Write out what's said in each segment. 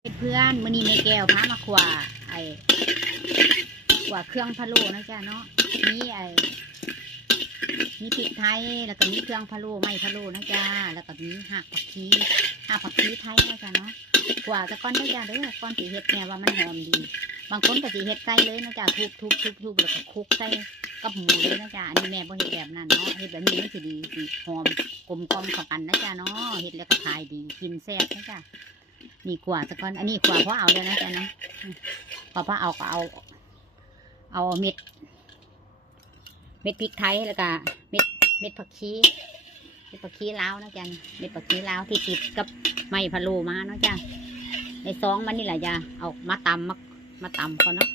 เพื่อนมื้อนี้แม่แก้วพามาขวาไอ้ขวาเครื่องพะโล้นะจ๊ะเนาะมีไอ้มีพริกไทยแล้วก็มีเครื่องพะโล้ไม่พะโล้นะจ๊ะแล้วก็มีหักผักชีหักผักชีไทยนะจ๊ะเนาะขวาจะก้อนได้จ้ะเด้อก้อนสีเฮ็ดเนี่ยว่ามันหอมดี บางคนก็สีเฮ็ดใส่เลยนะจ๊ะทุบทุบทุบทุบแล้วก็คลุกใส่กับหมูเลยนะจ๊ะอันนี้แม่บ่เฮ็ดแบบนั้นเนาะเฮ็ดแบบนี้มันสิดีสิหอมกลมกล่อมข้ากันนะจ๊ะเนาะเฮ็ดแล้วก็ขายดีกินแซ่บนะจ๊ะ นี่ขวาสักก้อน อันนี้ขวาเพราะเอาเลยนะจ๊ะนะพอเพราะเอาก็เอา เอาเม็ด เม็ดพริกไทยแล้วก็เม็ดเม็ดผักชีเม็ดผักชีลาวนะจ๊ะเม็ดผักชีลาวที่ติดกับไม้พะโลมาเนาะจ๊ะในซองมันนี่แหละจ้ะเอามาตำมามาตำก่อนเนาะ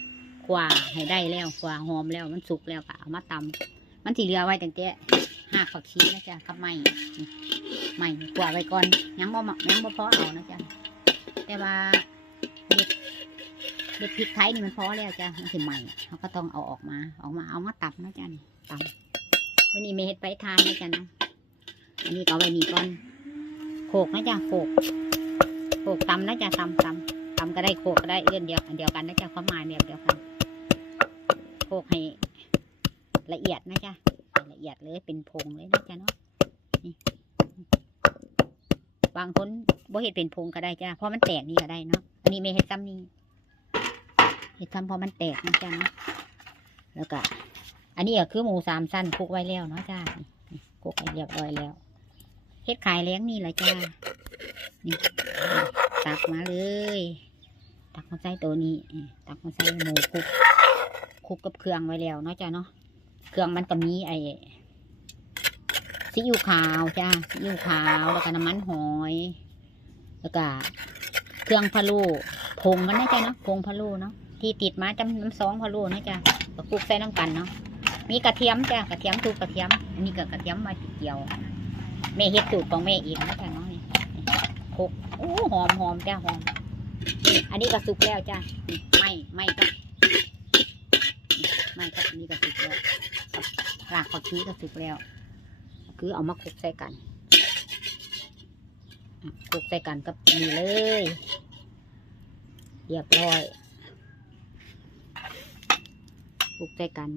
ขวาให้ได้แล้วขวาหอมแล้วมันสุกแล้วก็เอามาตำมันสีเหลือไว้ตั้งแต่ห้าผักชีนะจ๊ะกับไม้ไม้ขวาไว้ก่อนยังบ่มายังบ่พอเอานะจ๊ะ แต่ว่าเด็ดเด็ดพริกไทยนี่มันพอแล้วจ้ะมันสิใหม่เขาก็ต้องเอาออกมา ออกมาเอามาตับนะจ๊ะนี่ตับวันนี้เมเฮ็ดไปทานนะจ๊ะนะอันนี้ก็ไว้นี่ก่อนโขกนะจ๊ะโขกโขกตำนะจ๊ะตำตำตำก็ได้โขกก็ได้เอื้อนเดียวอันเดียวกันนะจ๊ะความหมายแบบเดียวกันโขกให้ละเอียดนะจ๊ะละเอียดเลยเป็นผงเลยนะจ๊ะเนาะนี่บางคน บ่เห็ดเป็นพงก็ได้จ้าเพราะมันแตกนี่ก็ได้เนาะอันนี้ไม่เห็ดซ้ำนี่เห็ดซ้ำเพราะมันแตกนะจ้าเนาะแล้วก็อันนี้ก็คือหมูสามสั้นคลุกไว้แล้วเนาะจ้าคลุกไว้เรียบร้อยแล้วเห็ดขายเลี้ยงนี่แหละจ้านี่ตักมาเลย ตักมาใส่ตัวนี้ตักมาใส่หมูคลุกคลุกกับเครื่องไว้แล้วเนาะจ้าเนาะเครื่องมันก็มีไอ้ซีอิ๊วขาวจ้าซีอิ๊วขาวแล้วก็น้ำมันหอย แล้วก็เครื่องพะโล้ผงมันนะจ๊ะเนาะผงพะโล้เนาะที่ติดมาจำน้ำซองพะโล้นะจ๊ะก็คลุกใส่น้ำกันเนาะมีกระเทียมจ้ากระเทียมถูกกระเทียมอันนี้ก็กระเทียมมาเกี่ยวแม่เฮ็ดสูตรของแม่เองนะจ๊ะเนาะนี่คลุกโอ้หอมหอมจ้าหอม อันนี้ก็สุกแล้วจ้านี่ไม่ไม่ก็ไม่ก็อันนี้ก็สุกแล้วรากผักชีก็สุกแล้ว คือเอามาคลุกใส่กัน คลุกใส่กันกับนี่เลย เรียบร้อยคลุกใส่กัน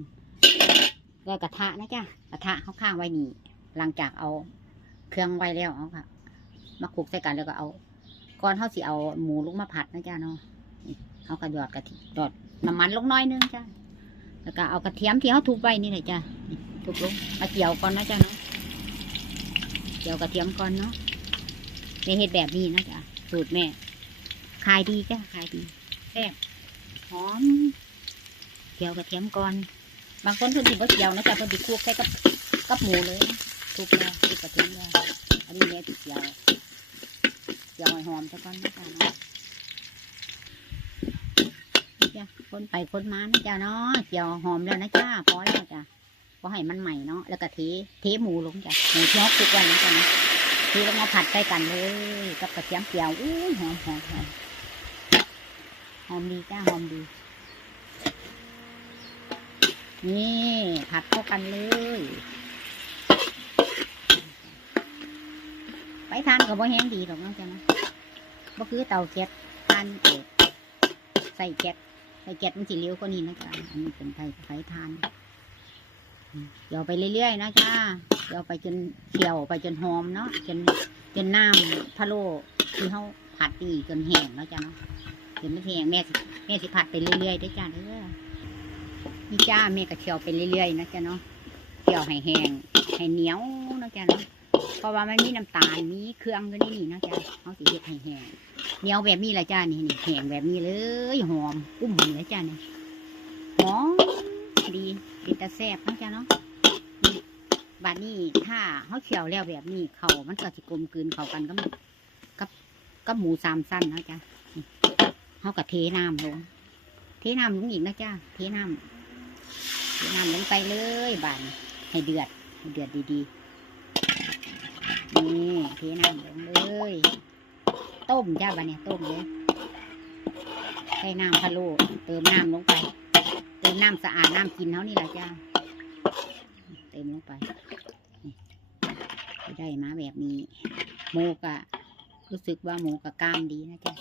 แล้วกระทะนะจ๊ะกระทะเขาข้างไว้นี่ หลังจากเอาเครื่องไว้แล้วเอาค่ะ มาคลุกใส่กันแล้วก็เอาก่อนเขาสิเอาหมูลูกมาผัดนะจ๊ะเนาะเขาก็หยอดกะทิหยอดน้ำมันลงน้อยนึงจ้ะแล้วก็เอากระเทียมที่เขาทุบไว้นี่แหละจ้ะทุบลงมาเกี่ยวก่อนนะจ๊ะเนาะเจียวกระเทียมก่อนเนาะ แม่เฮ็ดแบบนี้นะจ๊ะสูตรแม่ ขายดีจ้ะขายดีแซ่บหอมเจียวกระเทียมก่อน บางคนเพิ่นสิบ่เจียวนะจ๊ะเพิ่นสิคลุกใส่กับกับหมูเลยนะคลุกแล้วคลุกกระเทียมแล้วอันนี้แม่สิเจียวเจียวหอมซะก่อนนะจ๊ะเนาะจ้ะคนไปคนมานะจ๊ะเนาะเจียวหอมแล้วนะจ๊ะพอแล้วจ้ะพอให้มันใหม่เนาะแล้วก็เทเทหมูลงจ้ะหมูที่เขาคลุกไว้นะจ๊ะ นะเทลงมาผัดใส่กันเลยกับกระเทียมเจียวอู้หอมหอมหอมหอมดีจ้าหอมดี นี่ผัดเข้ากันเลย ไปทานกับบ่แห้งดีหรอกเนาะจ๊ะนะบ่คือเตาแก๊สทานเอกใส่แก๊สใส่แก๊สมันสิเร็วกว่านี้นะจ๊ะอันนี้เป็นไฟไฟทาน เดี๋ยวไปเรื่อยๆนะจ้าเดี๋ยวไปจนเคี่ยวไปจนหอมเนาะจนจนน้ำพะโล้ที่เขาผัดนี่จนแห้งแล้วจ้าเนาะจนไม่แห้งแม่แม่สิผัดไปเรื่อยๆได้จ้าเด้อนี่จ้าแม่ก็เคี่ยวไปเรื่อยๆนะจ้าเนาะเคี่ยวให้แห้งให้เหนียวนะจ้าเนาะเพราะว่ามันมีน้ำตาลมีเครื่องอยู่นี่นะจ้าเขาสิเฮ็ดให้แห้งเหนียวแบบนี้แหละจ้านี่นี่แห้งแบบนี้เลยหอมอุ้มเลยจ้าเนี่ยหอม เป็นตาแซบนะจ้าเนาะบาดนี้ถ้าเขาเคี่ยวแล้วแบบนี้เขามันก็สิกลมกลืนเข้ากันกับกับกับหมูสามสั้นนะจ๊ะเขาก็เทน้ำลง เทน้ำลงอีกนะจ๊ะเทน้ำเทน้ำลงไปเลยบาดนี้ให้เดือดให้เดือดดีๆนี่เทน้ำลงเลยต้มจ้าบาดเนี่ยต้มเลยใส่น้ำพะโล้เติมน้ำลงไป เติมน้ำสะอาดน้ำกินเขานี่แหละจ้าเติมลงไปได้มาแบบนี้หมูกะรู้สึกว่าหมูกะกล้ามดีนะจ๊ะ